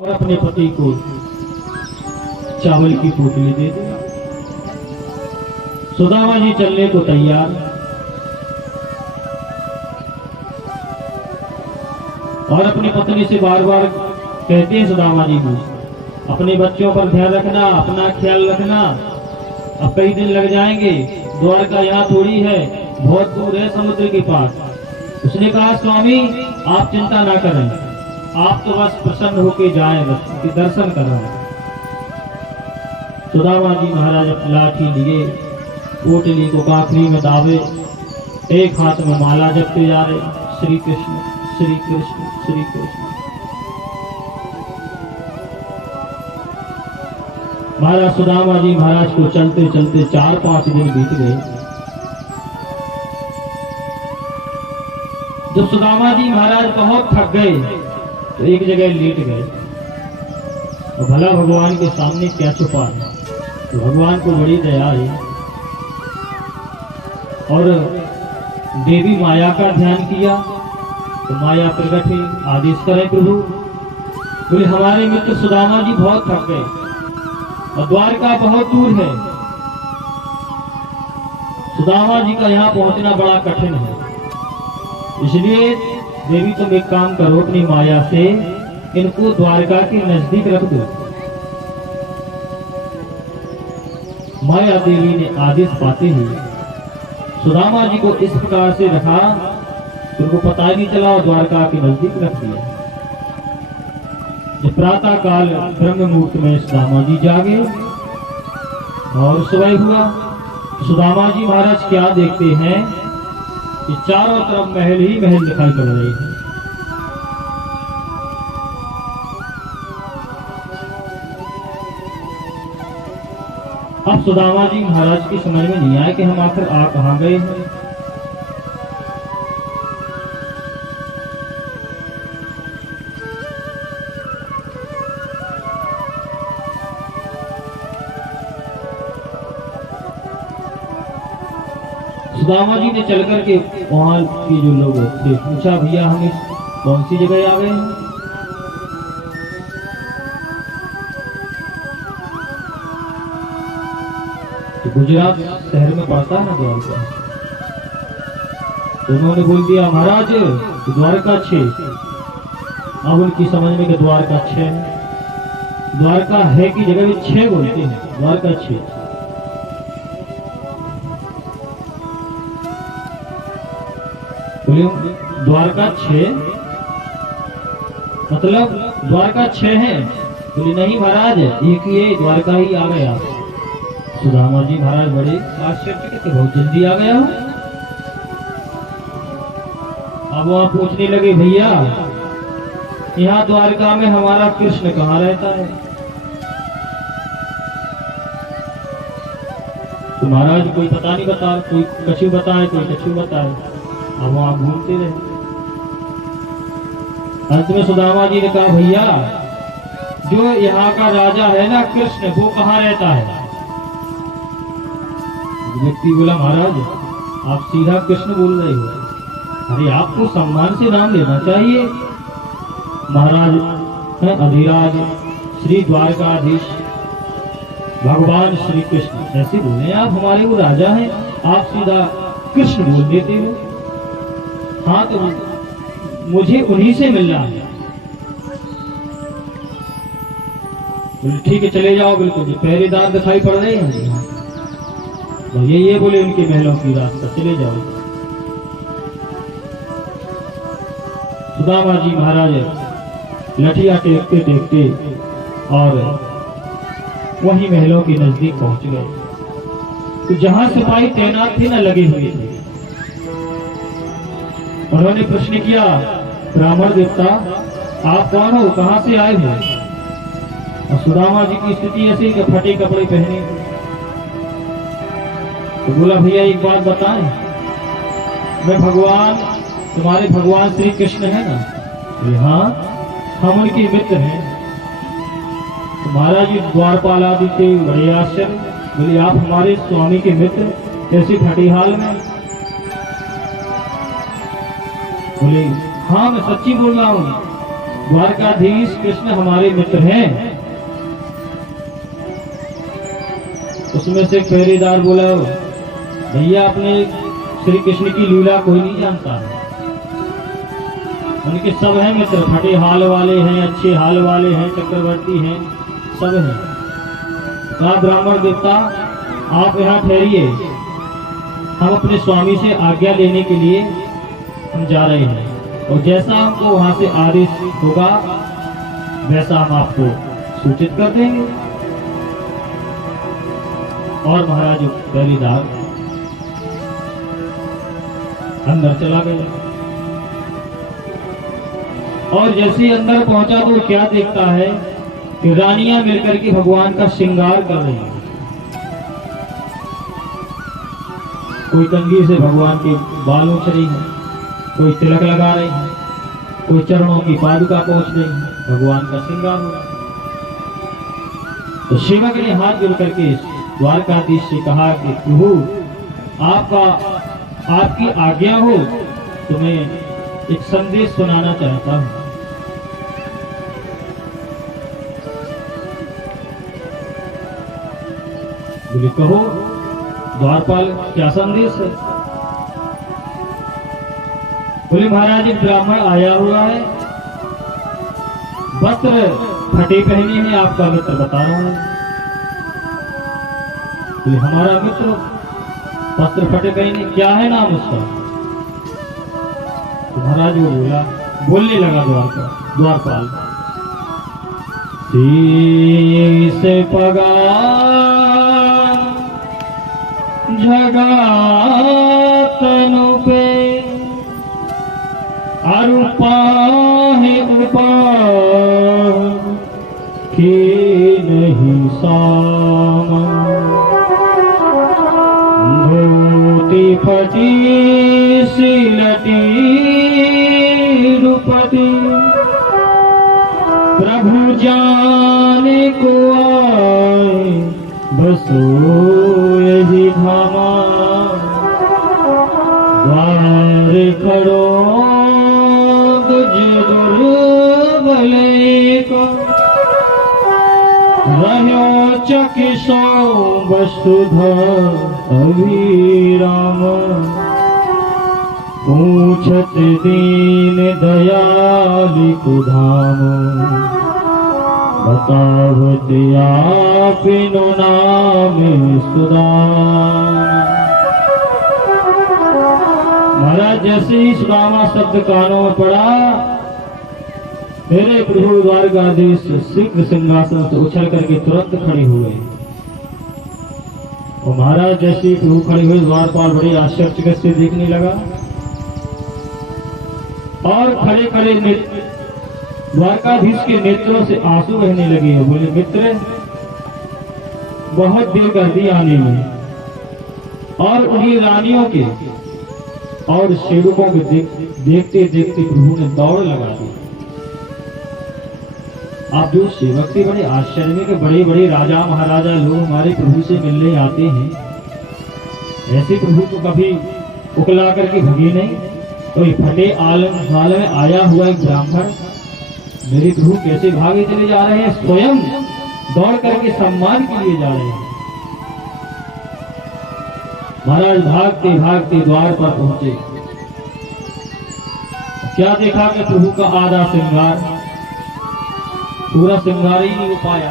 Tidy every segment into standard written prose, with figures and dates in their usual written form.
और अपने पति को चावल की पोटली दे दी। सुदामा जी चलने को तैयार और अपनी पत्नी से बार बार कहते हैं सुदामा जी को, अपने बच्चों पर ध्यान रखना, अपना ख्याल रखना, अब कई दिन लग जाएंगे, द्वारका यहाँ थोड़ी है, बहुत दूर है समुद्र के पास। उसने कहा स्वामी आप चिंता ना करें, आप तो बस प्रसन्न होके जाएं, बस दर्शन करें। सुदामा जी महाराज लाठी लिए पोटली को काखरी में दावे, एक हाथ में माला जपते जा रहे, श्री कृष्ण श्री कृष्ण श्री कृष्ण। महाराज सुदामा जी महाराज को चलते चलते 4-5 दिन बीत गए। जब सुदामा जी महाराज बहुत थक गए तो एक जगह लेट गए और भला भगवान के सामने क्या छुपा है, तो भगवान को बड़ी दया आई और देवी माया का ध्यान किया तो माया प्रकट हुई, आदेश करें प्रभु। बोले हमारे मित्र सुदामा जी बहुत थक गए और द्वारका बहुत दूर है, सुदामा जी का यहाँ पहुंचना बड़ा कठिन है, इसलिए देवी तुम एक काम करो, अपनी माया से इनको द्वारका के नजदीक रख दो। माया देवी ने आदेश पाते ही सुदामा जी को इस प्रकार से रखा, उनको पता ही नहीं चला और द्वारका के नजदीक रख दिया। जब प्रातः काल ब्रह्म मुहूर्त में सुदामा जी जागे और सुबह हुआ, सुदामा जी महाराज क्या देखते हैं कि चारों तरफ महल ही महल दिखाई पड़ रहे हैं। अब सुदामा जी महाराज की समझ में नहीं आया कि हम आखिर आ कहां गए हैं। सुदामा जी ने चल करके वहां के जो लोग थे पूछा, भैया हम इस कौन सी जगह आ गए हैं? तो गुजरात शहर में पड़ता है ना द्वारका, तो उन्होंने बोल दिया महाराज द्वारका 6। अब उनकी समझ में कि द्वारका 6 है, द्वारका है की जगह भी 6 बोलते हैं, द्वारका 6। द्वारका 6 मतलब द्वारका 6 है? बोले नहीं महाराज एक ही है, द्वारका ही आ गया। सुदामा जी महाराज बड़े आश्चर्य के बहुत जल्दी आ गया। अब वहां पूछने लगे भैया यहाँ द्वारका में हमारा कृष्ण कहाँ रहता है? तो महाराज कोई पता नहीं बता, कोई कछु बताए कोई कछु बताए। अब वहां घूमते रहे। अंत में सुदामा जी ने कहा भैया जो यहाँ का राजा है ना कृष्ण, वो कहाँ रहता है? व्यक्ति बोला महाराज आप सीधा कृष्ण बोल रहे हो, अरे आपको सम्मान से नाम लेना चाहिए। महाराज अधिराज श्री द्वारकाधीश भगवान श्री कृष्ण ऐसे बोले, आप हमारे वो राजा हैं, आप सीधा कृष्ण बोल देते हो। हाँ तो मुझे उन्हीं से मिलना है। ठीक है चले जाओ, बिल्कुल पहरेदार दिखाई पड़ रहे हैं, तो ये बोले उनके महलों की रास्ता, चले जाओ। सुदामा जी महाराज लठिया टेकते टेकते और वही महलों के नजदीक पहुंच गए। तो जहां सिपाही तैनात थे ना लगे हुए थे, उन्होंने प्रश्न किया ब्राह्मण देवता आप कौन हो, कहां से आए हो? और सुदामा जी की स्थिति ऐसी कि फटे कपड़े पहने। तो बोला भैया एक बात बताएं, मैं भगवान तुम्हारे भगवान श्री कृष्ण है ना? हाँ हम उनके मित्र हैं। तो महाराज जी द्वारपाल आदि थे, बड़े आश्चर्य, बोले आप हमारे स्वामी के मित्र कैसे फटे हाल में? बोले हाँ मैं सच्ची बोल रहा हूँ, द्वारकाधीश कृष्ण हमारे मित्र हैं। उसमें से पहरेदार बोला, भैया अपने श्री कृष्ण की लीला कोई नहीं जानता है, उनके सब हैं मित्र, फटे हाल वाले हैं, अच्छे हाल वाले हैं, चक्रवर्ती हैं, सब हैं। कहा ब्राह्मण देवता आप यहाँ ठहरिए, हम अपने स्वामी से आज्ञा लेने के लिए हम जा रहे हैं, और जैसा हमको वहां से आदेश होगा वैसा हम आपको सूचित कर देंगे। और महाराज पहरेदार अंदर चला गया, और जैसे ही अंदर पहुंचा तो क्या देखता है कि रानियां मिलकर के भगवान का श्रृंगार कर रही हैं। कोई कंघी से भगवान के बाल उछ रही है, कोई तिलक लगा रही है, कोई चरणों की पादुका पोंछ रही है, भगवान का श्रृंगार हो रहा है। तो सेवक ने हाथ जोड़ करके द्वारकाधीश से कहा कि प्रभु आपकी आज्ञा हो तो मैं एक संदेश सुनाना चाहता हूं। बोले कहो द्वारपाल, क्या संदेश है? बोले महाराज एक ब्राह्मण आया हुआ है, वस्त्र फटे पहने हैं, आपका मित्र बता रहा है। बोले हमारा मित्र वस्त्र फटे पहने, क्या है नाम उसका? तो महाराज वो बोलने लगा द्वारपाल, शीश पगा जगा तनु पे अरूपा है उपा के नहीं सामा, धोती फटी सिलटी रूपति, प्रभु जाने को आए बसो यही धामा, द्वार खड़ो दुर्बले को, रहो चकिसो वसुधा अभिराम, पूछत दीन दयालु कुधाम, बतावत आपनो नाम सुदामा। महाराज जैसे ही सुदामा शब्द कानों में पड़ा, मेरे प्रभु द्वारकाधीश शीघ्र सिंहासन से उछल करके तुरंत खड़े हुए, और महाराज जैसे प्रभु खड़े हुए द्वारपाल बड़े आश्चर्य से देखने लगा, और खड़े खड़े द्वारकाधीश के नेत्रों से आंसू बहने लगे। बोले मित्र बहुत देर कर दी आने में, और उन्हीं रानियों के और सेवकों के देखते देखते प्रभु ने दौड़ लगा दी। आप जो सेवक थे बड़े आश्चर्य में कि बड़े बड़े राजा महाराजा लोग हमारे प्रभु से मिलने आते हैं, ऐसे प्रभु तो कभी उकला करके भगे नहीं, तो फटे आलम हाल में आया हुआ एक ब्राह्मण मेरे प्रभु कैसे भागे चले जा रहे हैं, स्वयं दौड़ करके सम्मान के लिए जा रहे हैं। महाराज भागते भागते द्वार पर पहुंचे, क्या देखा कि प्रभु का आधा श्रृंगार, पूरा श्रृंगार ही नहीं हो पाया,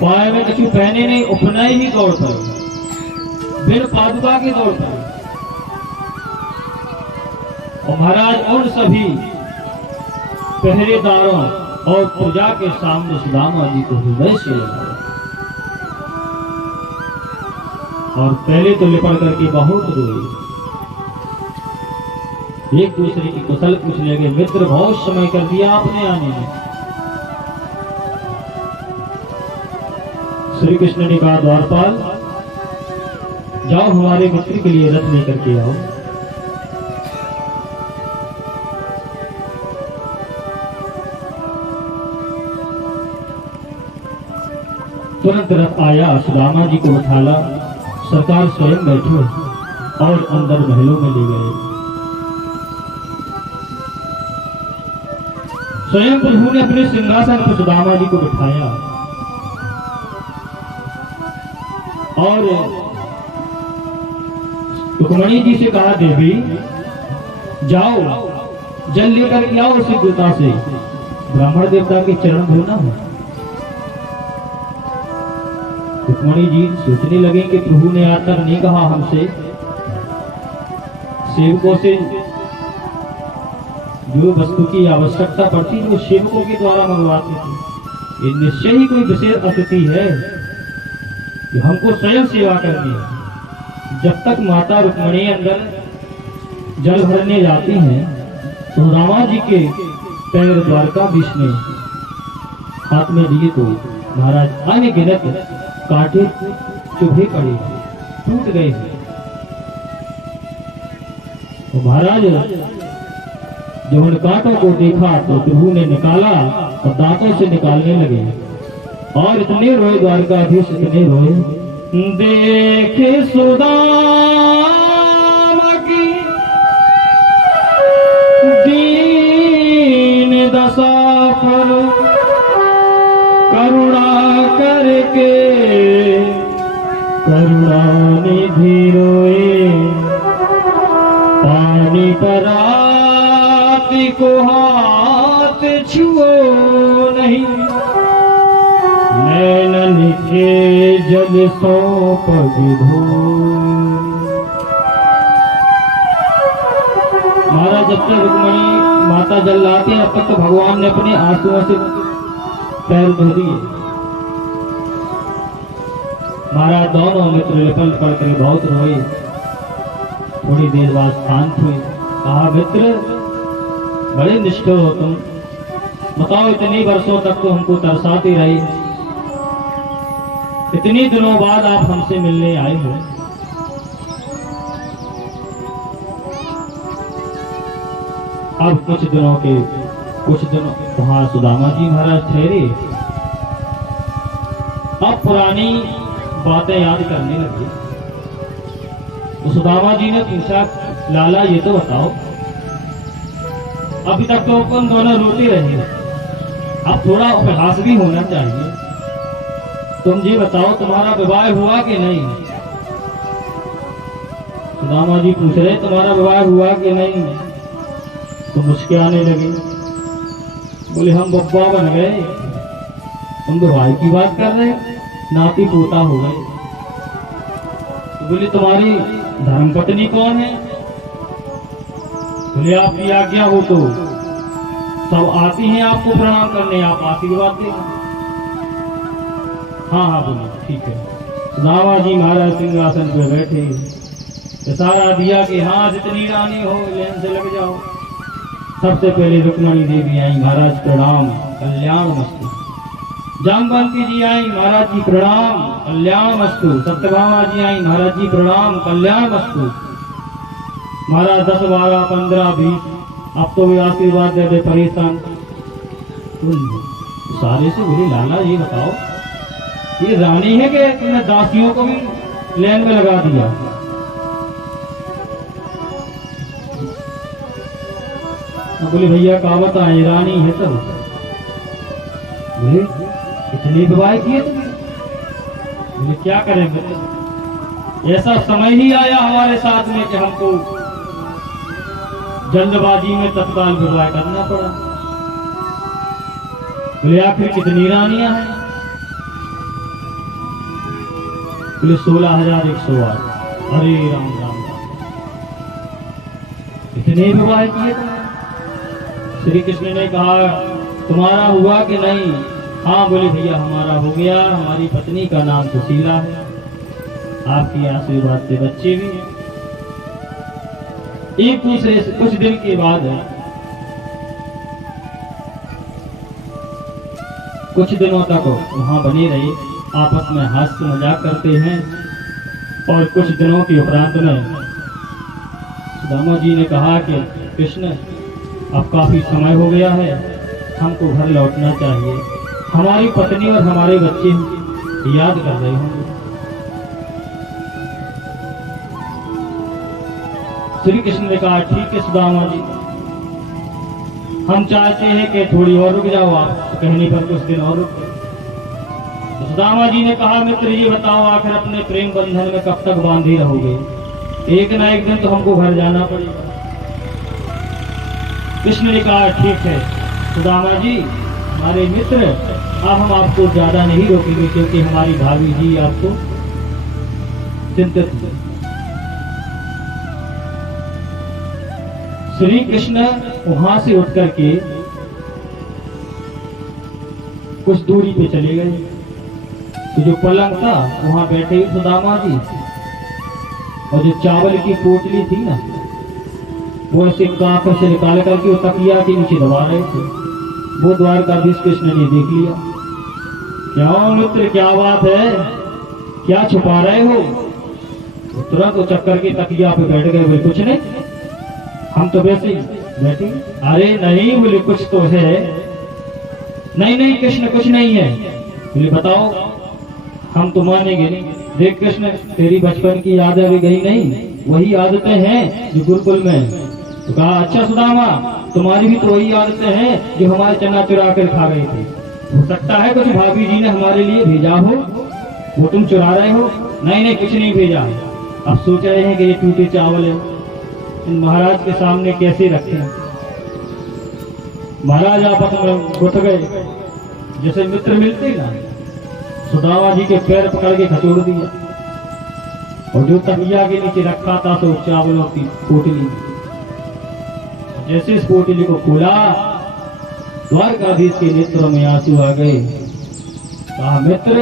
पाए में कुछ पहने नहीं, उपना ही दौड़ पड़े, बिन पादुका की दौड़ पड़े। और महाराज उन सभी पहरेदारों और प्रजा के सामने सुदामा जी को हृदय से लगाया, और पहले तो लिपट करके बहुत रोए, एक दूसरे की कुशल पूछने लगे, मित्र बहुत समय कर दिया आपने आने में। श्री कृष्ण ने कहा द्वारपाल जाओ हमारे मित्र के लिए रथ लेकर के आओ। तुरंत रथ आया, सुदामा जी को उठाला, सरकार स्वयं बैठे और अंदर महलों में ले गए। स्वयं प्रभु ने अपने सिंहासन पर सुदामा जी को बिठाया और रुक्मणी जी से कहा, देवी जाओ जल लेकर के आओ उसी देवता से, ब्राह्मण देवता के चरण धोना है। रुक्मणी जी सोचने लगे कि प्रभु ने आज तक नहीं कहा हमसे, सेवकों से जो वस्तु की आवश्यकता पड़ती वो सेवकों के द्वारा मंगवाती थी। ये निश्चय ही कोई विशेष अतिथि है कि हमको स्वयं सेवा करनी है। जब तक माता रुक्मणी अंदर जल भरने जाती हैं तो रामा जी के पैर द्वारकाधीश ने हाथ में दिए तो महाराज अन्य गिनत कांटे चुभे पड़े, टूट गए। तो महाराज जब उन कांटों को देखा तो प्रभु ने निकाला और दांतों से निकालने लगे और इतने रोए द्वारकाधीश, इतने रोए, देखे सुदामा की दीन दशा पर करुणा करके करुणा निधि रोए, पानी पराती को हाथ छुओ नहीं, नैनन के जल सो पग धो। महाराज जब तक रुक्मणी माता जल लाती है, अब तक तो भगवान ने अपने आंसुओं से पैर धो दिए। महाराज दोनों मित्र लिपट पड़कर बहुत रोए। थोड़ी देर बाद शांत हुए। कहा, मित्र बड़े निष्ठुर हो तुम, बताओ इतने वर्षों तक तो हमको तरसाती रही, इतने दिनों बाद आप हमसे मिलने आए हो। अब कुछ दिनों वहां सुदामा जी महाराज ठहरे। अब पुरानी बातें याद करने लगे। तो सुदामा जी ने पूछा, लाला ये तो बताओ, अभी तक तो अपन दोनों रोते रहे, अब थोड़ा उपहास भी होना चाहिए। तुम जी बताओ तुम्हारा विवाह हुआ कि नहीं? सुदामा जी पूछ रहे, तुम्हारा विवाह हुआ कि नहीं? तो मुस्कुराने लगे, बोले हम बब्बा बन गए, तुम विवाह की बात कर रहे, नाती पोता हो गए। तो बोले तुम्हारी धर्मपत्नी कौन है? बोले आपकी आज्ञा हो तो सब आती हैं आपको प्रणाम करने, आप आशीर्वाद देना। हाँ हाँ बोले ठीक है। सुदामा जी महाराज सिंहासन पे बैठे, इशारा दिया कि हाँ जितनी रानी हो लेन से लग जाओ। सबसे पहले रुक्मणी देवी आई, महाराज प्रणाम कल्याण मस्तु। जामवंती जी आई, महाराज जी प्रणाम कल्याण मस्तु। सत्यभामा जी आई, महाराज जी प्रणाम कल्याण मस्तु। महाराज 10, 12, 15, 20 अब तो वे आशीर्वाद दे दे परेशान। सारे से बोले, लाला ये बताओ ये रानी है कि तुमने दासियों को भी लेन में लगा दिया? बोले भैया कहावत आए, रानी है सब। बोले इतनी विवाह किए तुमने? बोले क्या करेंगे, ऐसा समय ही आया हमारे साथ में कि हमको जल्दबाजी में तत्काल विवाह करना पड़ा। बोले आखिर कितनी रानियां हैं? बोले 16,108। अरे राम राम राम, इतने विवाह किए तुमने? श्री कृष्ण ने कहा, तुम्हारा हुआ कि नहीं? हाँ बोले भैया हमारा हो गया, हमारी पत्नी का नाम सुशीला है, आपकी आशीर्वाद से बच्चे भी। एक दूसरे से कुछ दिन के बाद कुछ दिनों तक वहां बने रहे, आपस में हास्य मजाक करते हैं। और कुछ दिनों के उपरांत में सुदामा जी ने कहा कि कृष्ण अब काफी समय हो गया है, हमको घर लौटना चाहिए, हमारी पत्नी और हमारे बच्चे याद कर रहे होंगे। श्री कृष्ण ने कहा, ठीक है सुदामा जी, हम चाहते हैं कि थोड़ी और रुक जाओ, आप कहने पर कुछ दिन और रुक गए। तो सुदामा जी ने कहा, मित्र ये बताओ आखिर अपने प्रेम बंधन में कब तक बांधे रहोगे? एक ना एक दिन तो हमको घर जाना पड़ेगा। कृष्ण ने कहा, ठीक है सुदामा जी हमारे मित्र, अब हम आपको ज्यादा नहीं रोकेंगे क्योंकि हमारी भाभी जी आपको चिंतित है। श्री कृष्ण वहां से उठ करके कुछ दूरी पे चले गए। तो जो पलंग था वहां बैठे सुदामा जी, और जो चावल की पोटली थी ना वो ऐसे कांखों से निकाल करके वो तकिया के नीचे दबा रहे थे। वो द्वारकाधीश कृष्ण ने देख लिया। क्या मित्र क्या बात है, क्या छुपा रहे हो? तुरंत वो चक्कर के तकिया पे बैठ गए। बोले कुछ नहीं, हम तो वैसे ही बैठे। अरे नहीं, बोले कुछ तो है। नहीं नहीं कृष्ण कुछ नहीं है। बोले बताओ, हम तो मानेंगे नहीं। देख कृष्ण तेरी बचपन की याद अभी गई नहीं, वही आदतें हैं जो गुरुकुल में। तो कहा अच्छा सुदामा तुम्हारी भी तो वही आदतें हैं जो हमारे चना चुरा कर खा गए थे। हो सकता है कुछ भाभी जी ने हमारे लिए भेजा हो, वो तुम चुरा रहे हो। नहीं नहीं कुछ नहीं भेजा। अब सोच रहे हैं कि ये टूटे चावल है, इन महाराज के सामने कैसे रखें। महाराज आपस में घुट गए, जैसे मित्र मिलते ना। सुदामा जी के पैर पकड़ के खचोड़ दिया, और जो तकिया के नीचे रखा था तो चावलों की पोटली। जैसे इस पोटली को खोला, द्वारकाधीश के नेत्रों में आंसू आ गए। कहा मित्र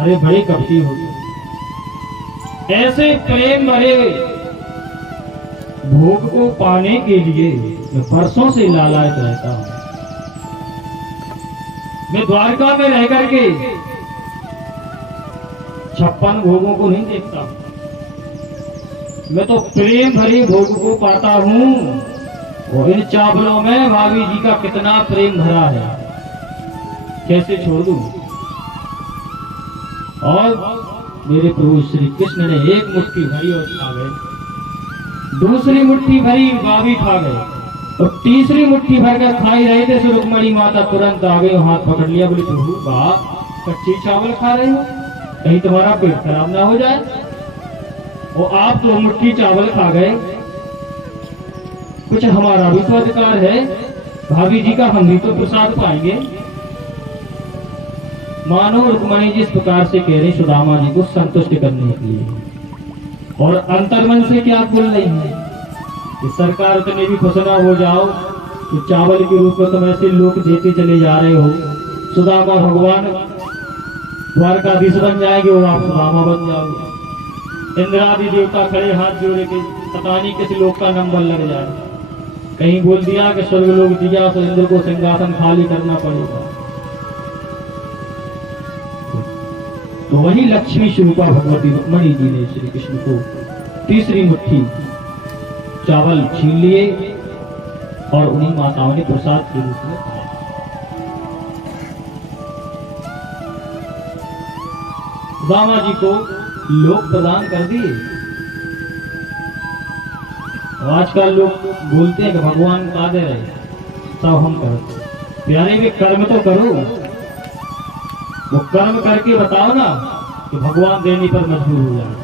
अरे बड़े कपटी हो गए, ऐसे प्रेम भरे भोग को पाने के लिए मैं परसों से लालायित रहता हूं। मैं द्वारका में रह करके 56 भोगों को नहीं देखता, मैं तो प्रेम भरे भोग को पाता हूं। और इन चावलों में भाभी जी का कितना प्रेम भरा है, कैसे छोड़ दूं? और मेरे प्रभु श्री कृष्ण ने एक मुट्ठी भरी और खा गए, दूसरी मुट्ठी भरी भाभी खा गए, और तीसरी मुट्ठी भरकर खाई रहे थे। रुक्मणी माता तुरंत आ गई, हाथ पकड़ लिया। बोली प्रभु बाप कच्चे चावल खा रहे हो, कहीं तुम्हारा पेट खराब ना हो जाए। और आप तो मुट्ठी चावल खा गए, कुछ हमारा भी तो अधिकार है, भाभी जी का हम भी तो प्रसाद पाएंगे। मानो रुक्मणी जी इस प्रकार से कह रही सुदामा जी को संतुष्ट करने के लिए, और अंतर्मन से क्या बोल रही है कि सरकार इतने भी खुश ना हो जाओ कि चावल के रूप में तुम ऐसे लोग देते चले जा रहे हो। सुदामा भगवान द्वारकाधीश बन जाएंगे, वो आप सुदामा बन जाओगे। इंद्रादि देवता खड़े हाथ जोड़े के, पता नहीं किसी लोग का नंबर लग जाए। कहीं बोल दिया कि स्वर्ग लोग दिया तो इंद्र को सिंहासन खाली करना पड़ेगा। तो वही लक्ष्मी स्वरूपा भगवती रुक्मणी जी ने श्री कृष्ण को तीसरी मुट्ठी चावल छीन लिए और उन्हीं माताओं ने प्रसाद के रूप में खाया। सुदामा जी को लोग प्रदान कर दिए। आजकल लोग बोलते हैं कि भगवान का दे रहे, सब हम करो। प्यारे भी कर्म तो करो, वो कर्म करके बताओ ना कि भगवान देने पर मजबूर हो जाए।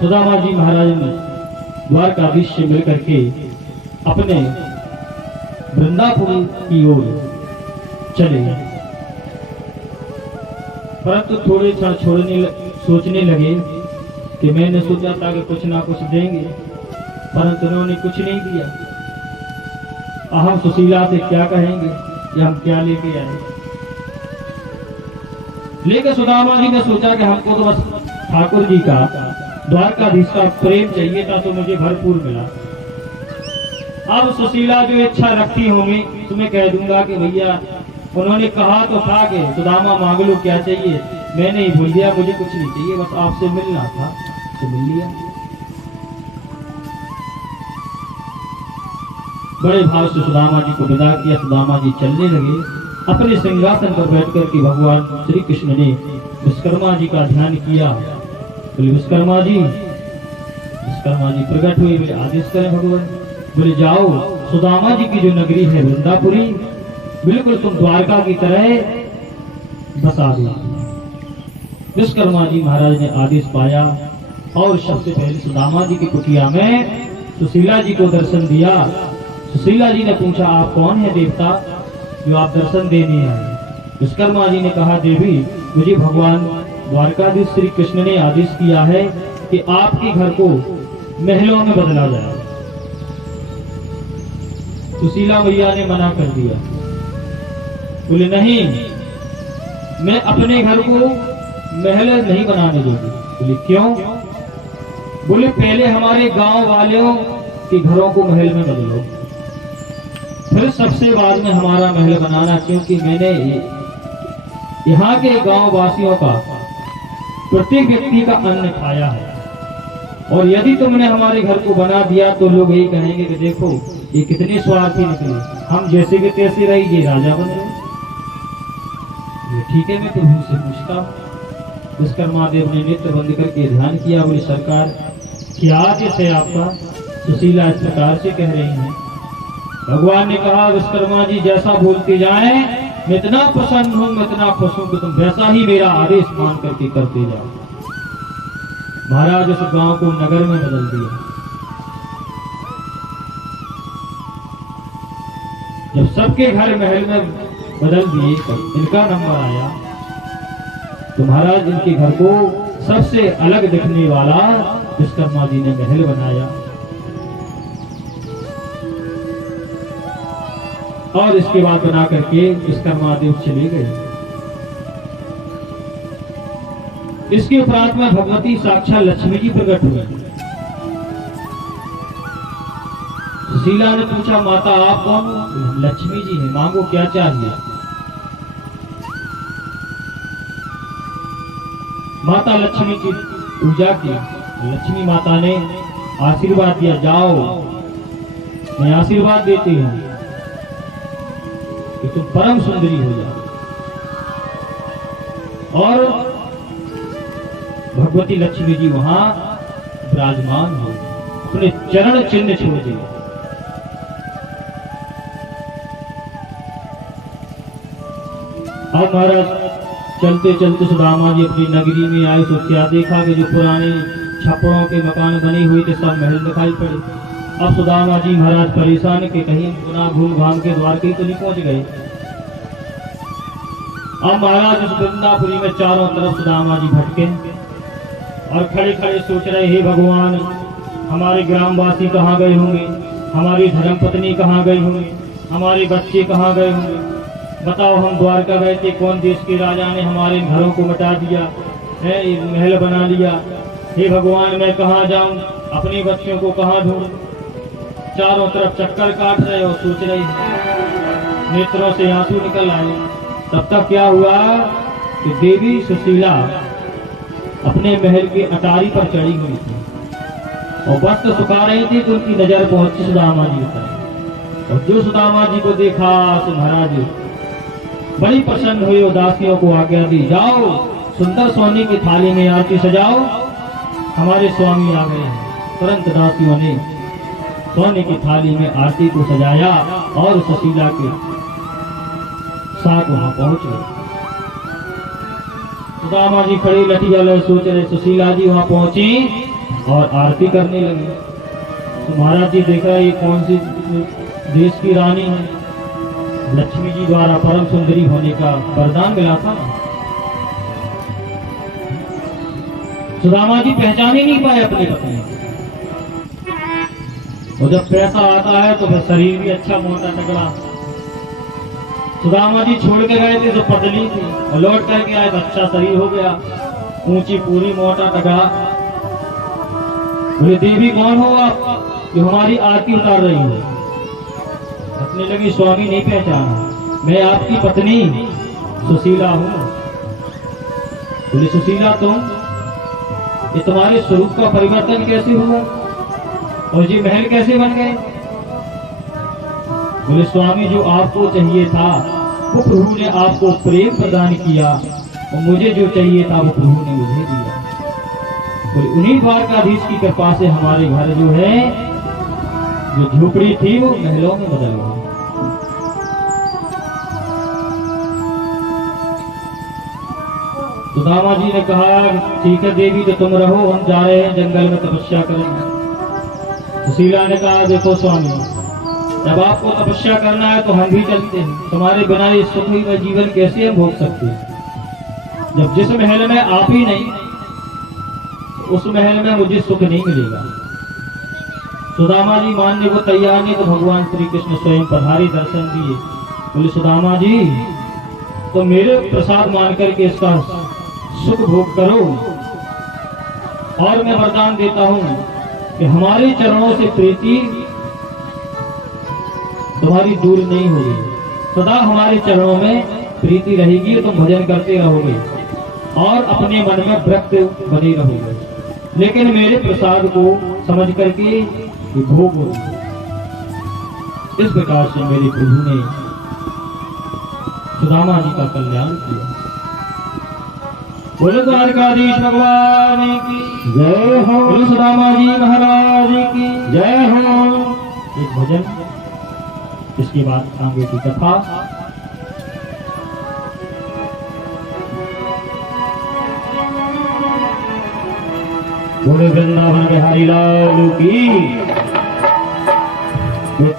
सुदामा जी महाराज ने द्वारकाधीश से मिलकर के अपने वृंदापुर की ओर चले गए, परंतु थोड़े सोचने लगे कि मैंने सोचा था कि कुछ ना कुछ देंगे, परंतु उन्होंने कुछ नहीं दिया। हम सुशीला से क्या कहेंगे कि हम क्या लेके आए। लेकिन सुदामा जी ने सोचा कि हमको तो बस ठाकुर जी का, द्वारकाधीश का प्रेम चाहिए था, तो मुझे भरपूर मिला। अब सुशीला जो इच्छा रखती होंगी तो मैं कह दूंगा कि भैया उन्होंने कहा तो था कि सुदामा मांग लो क्या चाहिए, मैंने ही भूल दिया, मुझे कुछ नहीं चाहिए, बस आपसे मिलना था तो मिल लिया। बड़े भाव से सुदामा जी को विदा किया। सुदामा जी चलने लगे। अपने सिंहासन पर बैठकर के भगवान श्री कृष्ण ने विश्वकर्मा जी का ध्यान किया। बोले विश्वकर्मा जी विश्वकर्मा जी प्रकट हुए, बोले आदेश करें भगवान। बोले जाओ, सुदामा जी की जो नगरी है वृंदापुरी, बिल्कुल तुम द्वारका की तरह बसा दो। विश्वकर्मा जी महाराज ने आदेश पाया और सबसे पहले सुदामा जी की कुटिया में सुशीला जी को दर्शन दिया। सुशीला जी ने पूछा, आप कौन है देवता जो आप दर्शन देने आए? विश्वकर्मा जी ने कहा, देवी मुझे भगवान द्वारकाधीश श्री कृष्ण ने आदेश किया है कि आपके घर को महलों में बदला जाए। सुशीला मैया ने मना कर दिया, बोले नहीं, मैं अपने घर को महल नहीं बनाने दूंगी। बोले क्यों? बोले पहले हमारे गांव वालों के घरों को महल में बदलो, फिर सबसे बाद में हमारा महल बनाना, क्योंकि मैंने यहाँ के गांव वासियों का प्रत्येक व्यक्ति का अन्न खाया है, और यदि तुमने हमारे घर को बना दिया तो लोग यही कहेंगे कि देखो ये कितने स्वार्थी निकले, हम जैसे के तैसे रही, ये राजा बन गए। ठीक है, मैं प्रभु से पूछता हूँ। विश्वकर्मा देव ने नेत्र बंद करके ध्यान किया। बोले सरकार क्या आदेश है आपका? सुशीला इस प्रकार से कह रही हैं। भगवान ने कहा, विश्वकर्मा जी जैसा बोलते जाए मैं इतना प्रसन्न हूँ, मैं इतना खुश हूँ कि तुम वैसा ही मेरा आदेश मान करके करते जाओ। महाराज उस गांव को नगर में बदल दिया। जब सबके घर महल में बदल दिए, इनका नंबर आया तो महाराज इनके घर को सबसे अलग दिखने वाला विश्वकर्मा जी ने महल बनाया। और इसके बाद बना करके विश्वकर्मा देव चले गए। इसके उपरांत में भगवती साक्षात लक्ष्मी जी प्रकट हुए। सुशीला ने पूछा, माता आप कौन हो? लक्ष्मी जी है, मांगो क्या चाहिए? माता लक्ष्मी की पूजा की। लक्ष्मी माता ने आशीर्वाद दिया, जाओ मैं आशीर्वाद देती हूँ कि तुम परम सुंदरी हो जाओ। और भगवती लक्ष्मी जी वहां विराजमान हो, अपने चरण चिन्ह छोड़ दिए। अब महाराज चलते चलते सुदामा जी अपनी नगरी में आए तो क्या देखा कि जो पुराने छप्परों के मकान बने हुए थे सब महल दिखाई पड़े। अब सुदामा जी महाराज परेशान के कहीं गुना घूम घाम के द्वारका तो नहीं पहुंच गए। अब महाराज उस वृंदापुरी में चारों तरफ सुदामा जी भटके और खड़े खड़े सोच रहे, हे भगवान हमारे ग्रामवासी कहाँ गए होंगे, हमारी धर्मपत्नी कहाँ गई होंगे, हमारे बच्चे कहाँ गए होंगे। बताओ, हम द्वारका गए थे, कौन देश के राजा ने हमारे घरों को मिटा दिया है, महल बना लिया। हे भगवान मैं कहाँ जाऊं, अपने बच्चों को कहाँ ढूंढूं। चारों तरफ चक्कर काट रहे और सोच रहे, नेत्रों से आंसू निकल आए। तब तक क्या हुआ कि देवी सुशीला अपने महल की अटारी पर चढ़ी हुई थी और वस्त्र सुखा रही थी, तो उनकी नजर पहुंची सुदामा जी पर। और जो सुदामा जी को देखा तो महाराज बड़ी प्रसन्न हुई, दासियों को आज्ञा दी, जाओ सुंदर सोने की थाली में आरती सजाओ, हमारे स्वामी आ गए हैं। तुरंत दासियों ने सोने की थाली में आरती को सजाया और सुशीला के साथ वहां पहुंच गए। सुदामा जी खड़े लठी वाले सोच रहे, सुशीला जी वहां पहुंची और आरती करने लगे। तो महाराज जी देख रहे, ये कौन सी देश की रानी है, लक्ष्मी जी द्वारा परम सुंदरी होने का वरदान मिला था। सुदामा जी पहचान ही नहीं पाए अपनी पत्नी। और जब पैसा आता है तो फिर शरीर भी अच्छा मोटा तगड़ा। सुदामा जी छोड़ के गए थे तो पतली थी और लौट करके आए तो अच्छा शरीर हो गया, ऊंची पूरी मोटा तगड़ा। बोले देवी कौन हो आप जो हमारी आरती उतार रही हो? अपने लगी स्वामी नहीं पहचाना, मैं आपकी पत्नी सुशीला हूँ। बोले सुशीला तुम, ये तुम्हारे स्वरूप का परिवर्तन कैसे हुआ और ये महल कैसे बन गए? बोले स्वामी जो आपको चाहिए था वो प्रभु ने आपको प्रेम प्रदान किया और मुझे जो चाहिए था वो प्रभु ने मुझे दिया। और उन्हीं द्वारकाधीश की कृपा से हमारे घर जो है, जो झोपड़ी थी वो महलों में बदल गई। सुदामा जी ने कहा, ठीक है देवी, तो तुम रहो, हम जा रहे हैं जंगल में तपस्या करेंगे। सुशीला ने कहा, देखो स्वामी, जब आपको तपस्या करना है तो हम भी चलते हैं, तुम्हारे बिना इस सुखमय जीवन कैसे हम भोग सकते हैं? जब जिस महल में आप ही नहीं, उस महल में मुझे सुख नहीं मिलेगा। सुदामा जी मानने को तैयार नहीं, तो भगवान श्री कृष्ण स्वयं पधारी, दर्शन दिए। बोले, सुदामा जी, तो मेरे प्रसाद मान करके इसका सुख भोग करो, और मैं वरदान देता हूं कि हमारे चरणों से प्रीति तुम्हारी दूर नहीं होगी, सदा हमारे चरणों में प्रीति रहेगी, तुम भजन करते रहोगे और अपने मन में विरक्त बने रहोगे, लेकिन मेरे प्रसाद को समझ करके भोग हो। इस प्रकार से मेरे प्रभु ने सुदामा जी का कल्याण किया। बोलो द्वारकाधीश भगवान की जय हो, बोलो सुदामा जी महाराज की जय हो। एक भजन, इसके बाद आगे की कथा। बोले वृंदावन बिहारी लाल की।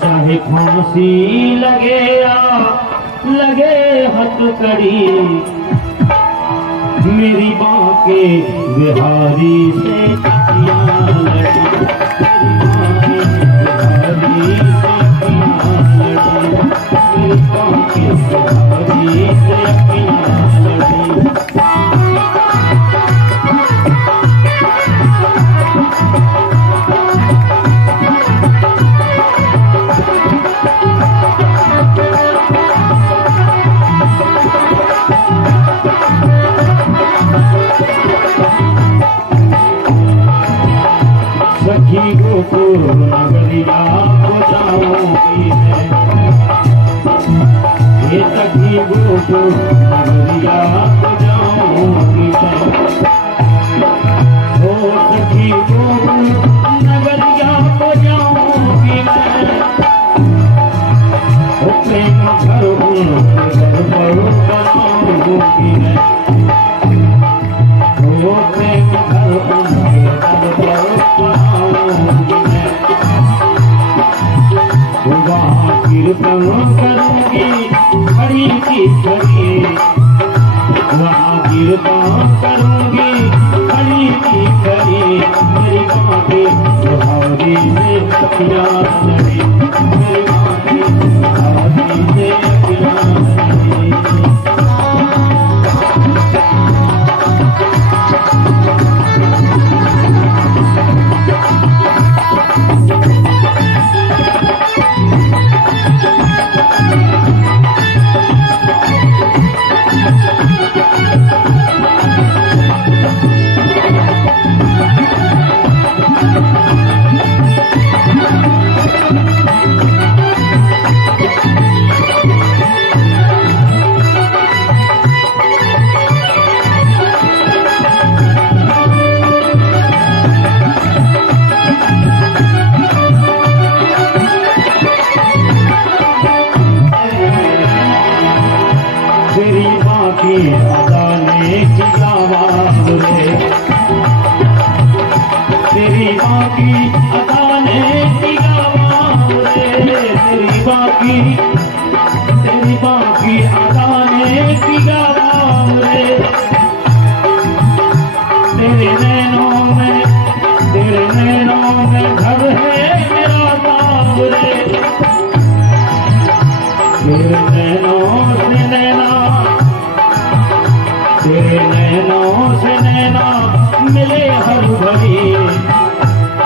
चाहे फांसी लगे या लगे हथकड़ी, मेरी बांके बिहारी से अखियां लगी, मेरी बांके बिहारी से अखियां लगी। सखी गोकुल नगरिया को जाऊंगी मैं, ये सखी गोकुल नगरिया को जाऊंगी मैं, ओ सखी गोकुल नगरिया को जाऊंगी मैं, ओ प्रेम घर घर पर बनाऊंगी मैं, ओ प्रेम घर घर पर कीर्तन करूंगी हरि की खड़ी, वहाँ कीर्तन करूंगी हरि की खड़ी, मेरी बातें बिहारी से अखियां लगी, मेरी बातें बिहारी से अखियां लगी। तेरी बाकी अदाने की गवाह रे, तेरे नैनों में घर है मेरा बाप रे, तेरे नैनों से नैना, तेरे नैनों से नैना मिले हर घड़ी,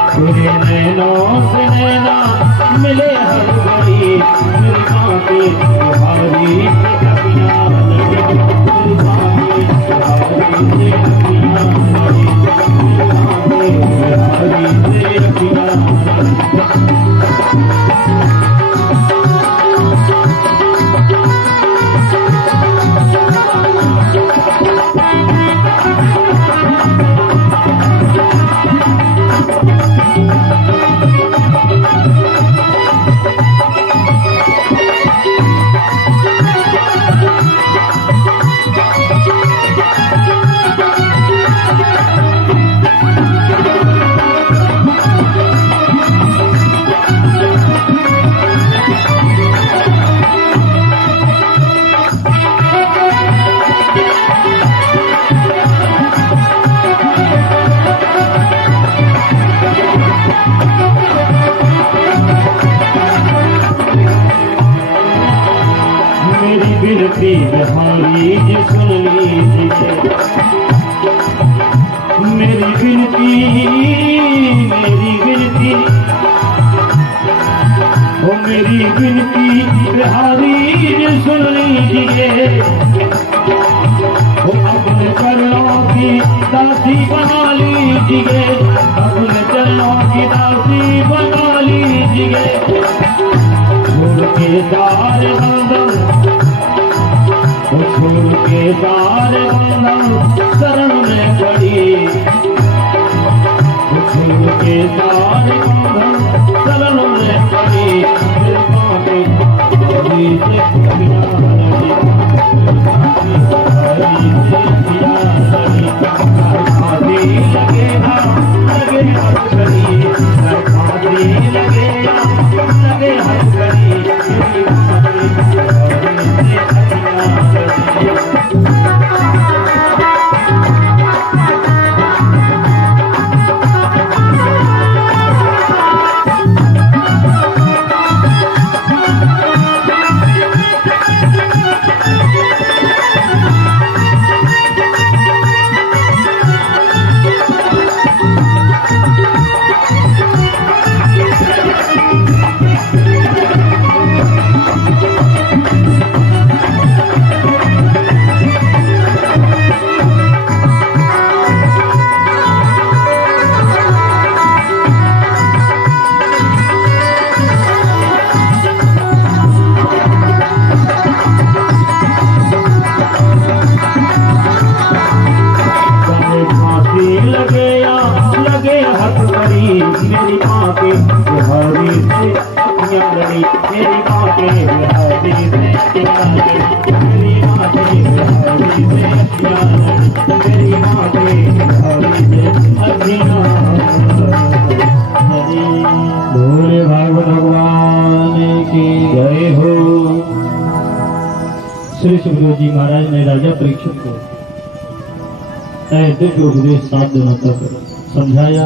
तेरे नैनों से नैना मिले हर घड़ी, मेरी बातें बिहारी से अखियां लगी, मेरी बातें बिहारी से अखियां लगी, मेरी बातें बिहारी से अखियां लगी। विनती बिहारी जी सुन लीजिए, मेरी विनती, मेरी विनती, ओ मेरी विनती बिहारी जी सुन लीजिए, ओ अपने चरणों की दासी बना लीजिए, अपने चरणों की दासी बना लीजिए। छोड़ के दार बंधन, छोड़ के दार बंधन शरण में पड़ी, छोड़ के दार बंधन शरण में पड़ी। मेरी माँ के बिहारी से अखियाँ लड़ी, मेरी माँ के बिहारी से अखियाँ लड़ी, मेरी माँ के बिहारी से अखियाँ लड़ी, मेरी माँ के बिहारी से अखियाँ लड़ी। भोले भागवत भगवान की जय हो। श्री सुखदेव जी महाराज ने राजा परीक्षित को दिव्य उपदेश 7 दिनों तक समझाया।